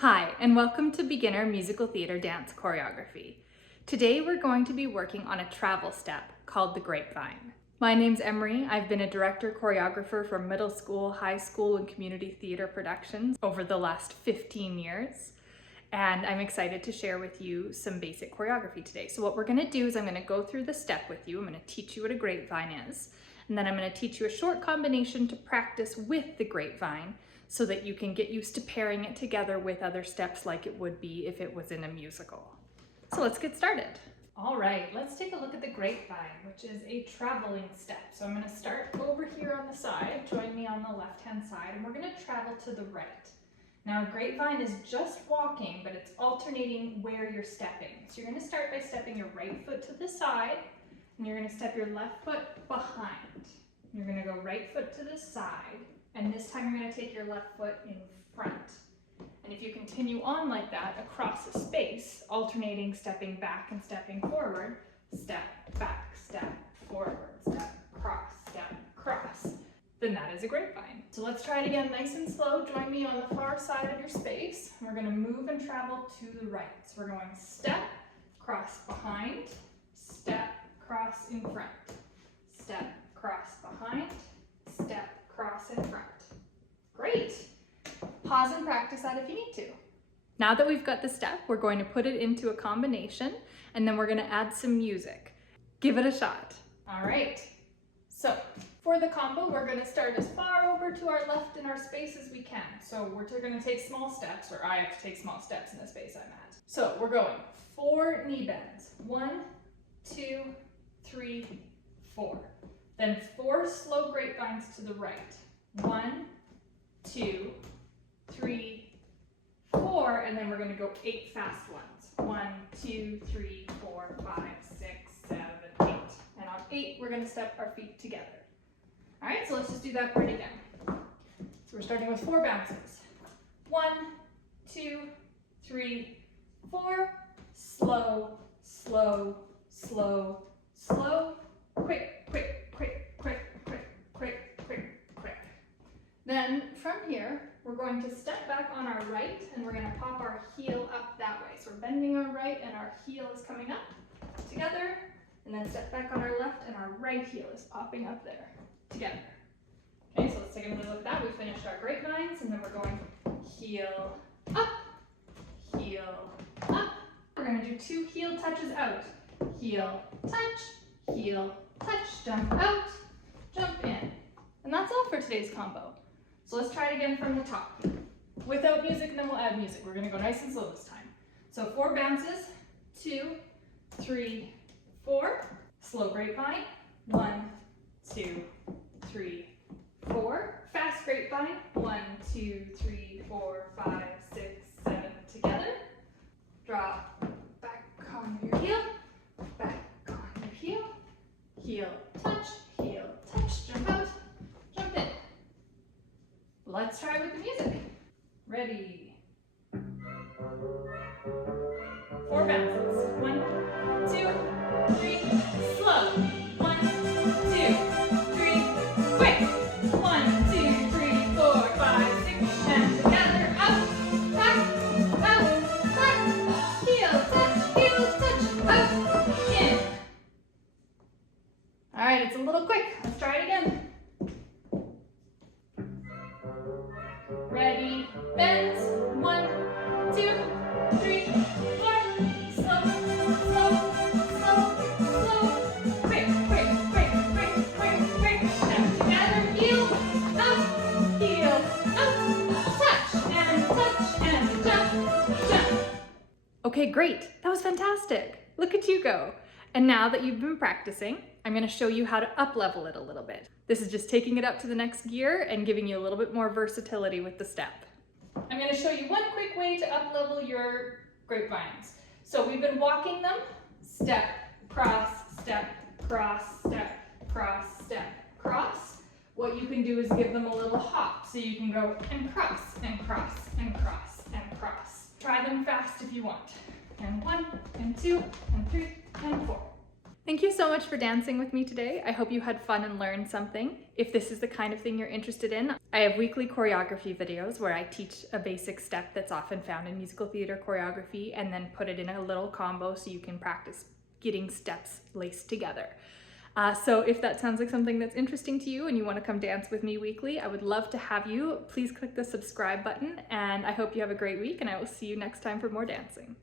Hi, and welcome to Beginner Musical Theater Dance Choreography. Today we're going to be working on a travel step called the Grapevine. My name's Emery. I've been a director choreographer for middle school, high school, and community theater productions over the last 15 years. And I'm excited to share with you some basic choreography today. So what we're gonna do is I'm gonna go through the step with you. I'm gonna teach you what a grapevine is, and then I'm gonna teach you a short combination to practice with the grapevine so that you can get used to pairing it together with other steps like it would be if it was in a musical. So let's get started. All right, let's take a look at the grapevine, which is a traveling step. So I'm gonna start over here on the side, join me on the left-hand side, and we're gonna travel to the right. Now, grapevine is just walking, but it's alternating where you're stepping. So you're gonna start by stepping your right foot to the side, and you're gonna step your left foot behind. You're gonna go right foot to the side, and this time you're gonna take your left foot in front. And if you continue on like that across the space, alternating stepping back and stepping forward, step, back, step, forward, step, cross, then that is a grapevine. So let's try it again nice and slow. Join me on the far side of your space. We're gonna move and travel to the right. So we're going step, cross behind, step, cross in front, step, cross behind, step, cross in front. Great. Pause and practice that if you need to. Now that we've got the step, we're going to put it into a combination, and then we're going to add some music. Give it a shot. All right. So for the combo, we're going to start as far over to our left in our space as we can. So we're going to take small steps, or I have to take small steps in the space I'm at. So we're going 4 knee bends. 1, 2, 3, 4. Then 4 slow grapevines to the right. 1, 2, 3, 4, and then we're going to go 8 fast ones. 1, 2, 3, 4, 5, 6, 7, 8. And on 8, we're going to step our feet together. All right, so let's just do that part again. So we're starting with 4 bounces. 1, 2, 3, 4. Slow, slow, slow, slow. Quick, quick, quick, quick, quick, quick, quick, quick. Then from here, we're going to step back on our right, and we're going to pop our heel up that way. So we're bending our right, and our heel is coming up together, and then step back on our left, and our right heel is popping up there together. Okay, so let's take another look at that. We finished our grapevines, and then we're going heel up, heel up. We're going to do 2 heel touches out. Heel, touch, jump out, jump in. And that's all for today's combo. So let's try it again from the top. Without music, and then we'll add music. We're gonna go nice and slow this time. So 4 bounces, 2, 3, 4. Slow grapevine, 1, 2, 3, 4. Fast grapevine, 1, 2, 3, 4, 5, 6, 7, together. Drop back on your heel, back on your heel. Heel, touch, jump out, jump in. Let's try with the music. Ready? 4 bounces. 1, 2, 3, slow. 1, 2, 3, quick. 1, 2, 3, 4, 5, 6, and together. Out, back, heel, touch, out, in. All right, it's a little quick. Let's try it again. Ready, bends, 1, 2, 3, 4, slow, slow, slow, slow, quick, quick, quick, quick, quick, quick, and together, heel, out, touch, and jump. Okay, great, that was fantastic. Look at you go. And now that you've been practicing, I'm going to show you how to up-level it a little bit. This is just taking it up to the next gear and giving you a little bit more versatility with the step. I'm going to show you one quick way to up-level your grapevines. So we've been walking them, step, cross, step, cross, step, cross, step, cross. What you can do is give them a little hop, so you can go and cross, and cross, and cross, and cross. Try them fast if you want. And 1, and 2, and 3, and 4. Thank you so much for dancing with me today. I hope you had fun and learned something. If this is the kind of thing you're interested in, I have weekly choreography videos where I teach a basic step that's often found in musical theater choreography and then put it in a little combo so you can practice getting steps laced together. So if that sounds like something that's interesting to you and you want to come dance with me weekly, I would love to have you. Please click the subscribe button, and I hope you have a great week, and I will see you next time for more dancing.